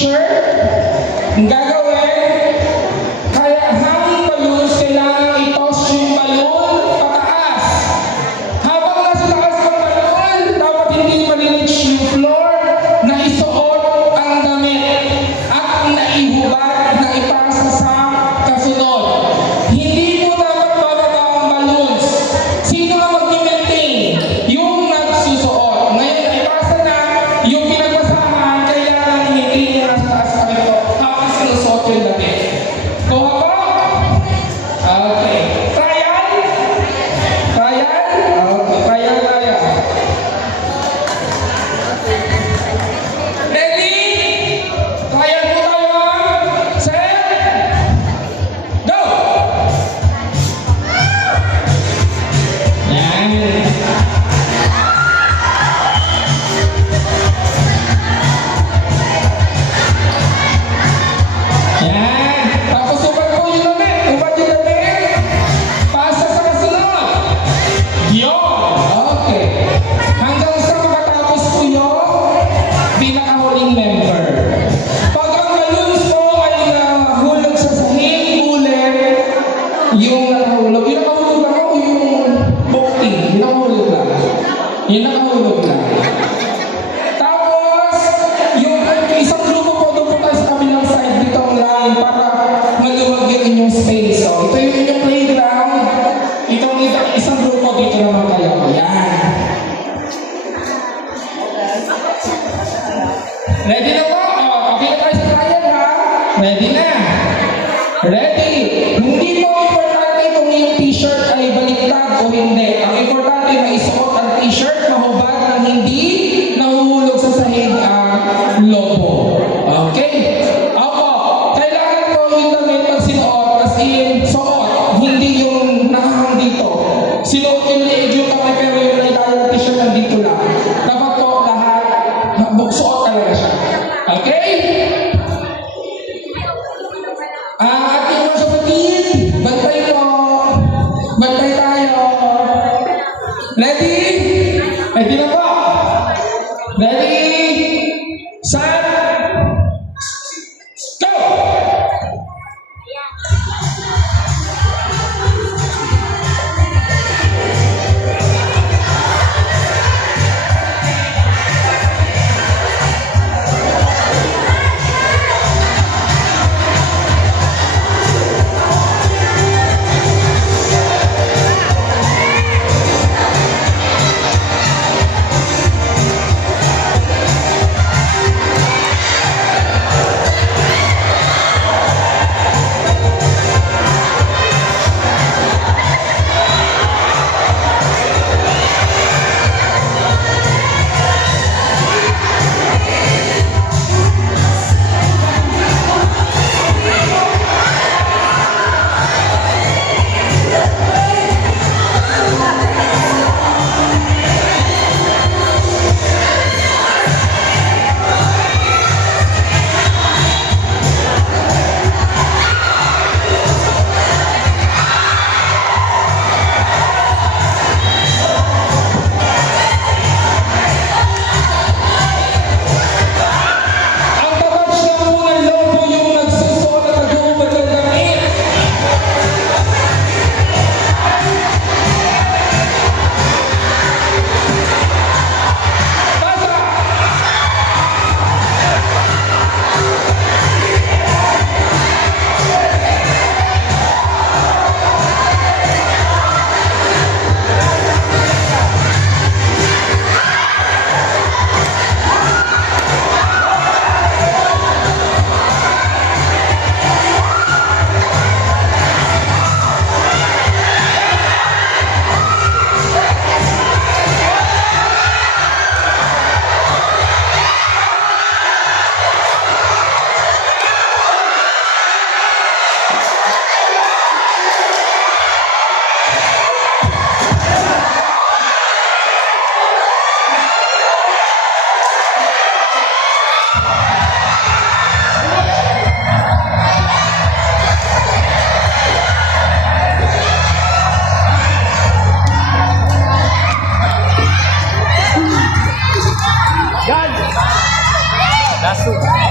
t-shirt, ang gagawin, kaya hanging balloons, kailangan i-toss yung balloon pataas. Habang nasa taas ng balloon, dapat hindi malinig yung floor, na isuot ang damit at naihubad na ipasa sa kasunod. Hindi mo dapat bababa ang balloons. Sino ang mag-maintain? Yung nagsusuot. Ngayon, ipasa na yung pinagpasahan, kailangan i-maintain niya nasa taas pa ito habang sinusuot yung damit. Kuha ko? Okay. Trial? Trial? Okay. Trial tayo. Ready? Trial po tayo. Set? Go! Yan. Yan. Tapos ubad po yung damit. Ubad yung damit. Pasa sa kasunod. Yun. Okay. Hanggang sa makatapos po yung pinakahuling member. Pag ang balloons po ay nahulog sa sahig, ulit yung nakahulog. Yung nakahulog lang o yung booking? Yung nakahulog lang. Yung nakahulog lang. Tapos, yung isang grupo po doon po tayo sa kabilang side dito ang line para maluwag yung inyong space. So, ito yung inyong playground. Itong isang grupo dito naman kayo. Ayan. Ready na po? Okay na tayo sa trial ha? Ready na? Ready? Hindi po importante kung yung t-shirt ay baliktad o hindi. Ang importante na isuot ang t-shirt mahubad na hindi nahuhulog sa sahig ang lobo. Okay? Opo. Kailangan po yung damit pag sinuot, as in suot, hindi yung nakahang dito. Sinuot yung leeg yung kamay pero yung nagdaya ng t-shirt nandito lang. Dapat po lahat suot talaga siya. Okay? Ang ating mga kapatid, bantay po. Bantay tayo. Ready? Ready na po? Ready? Set? Go!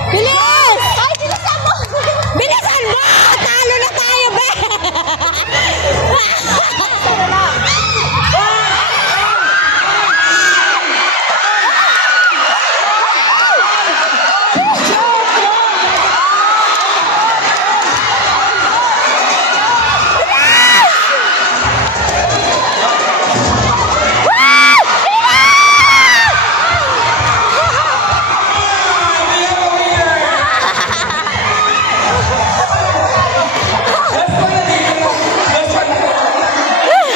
Bilis!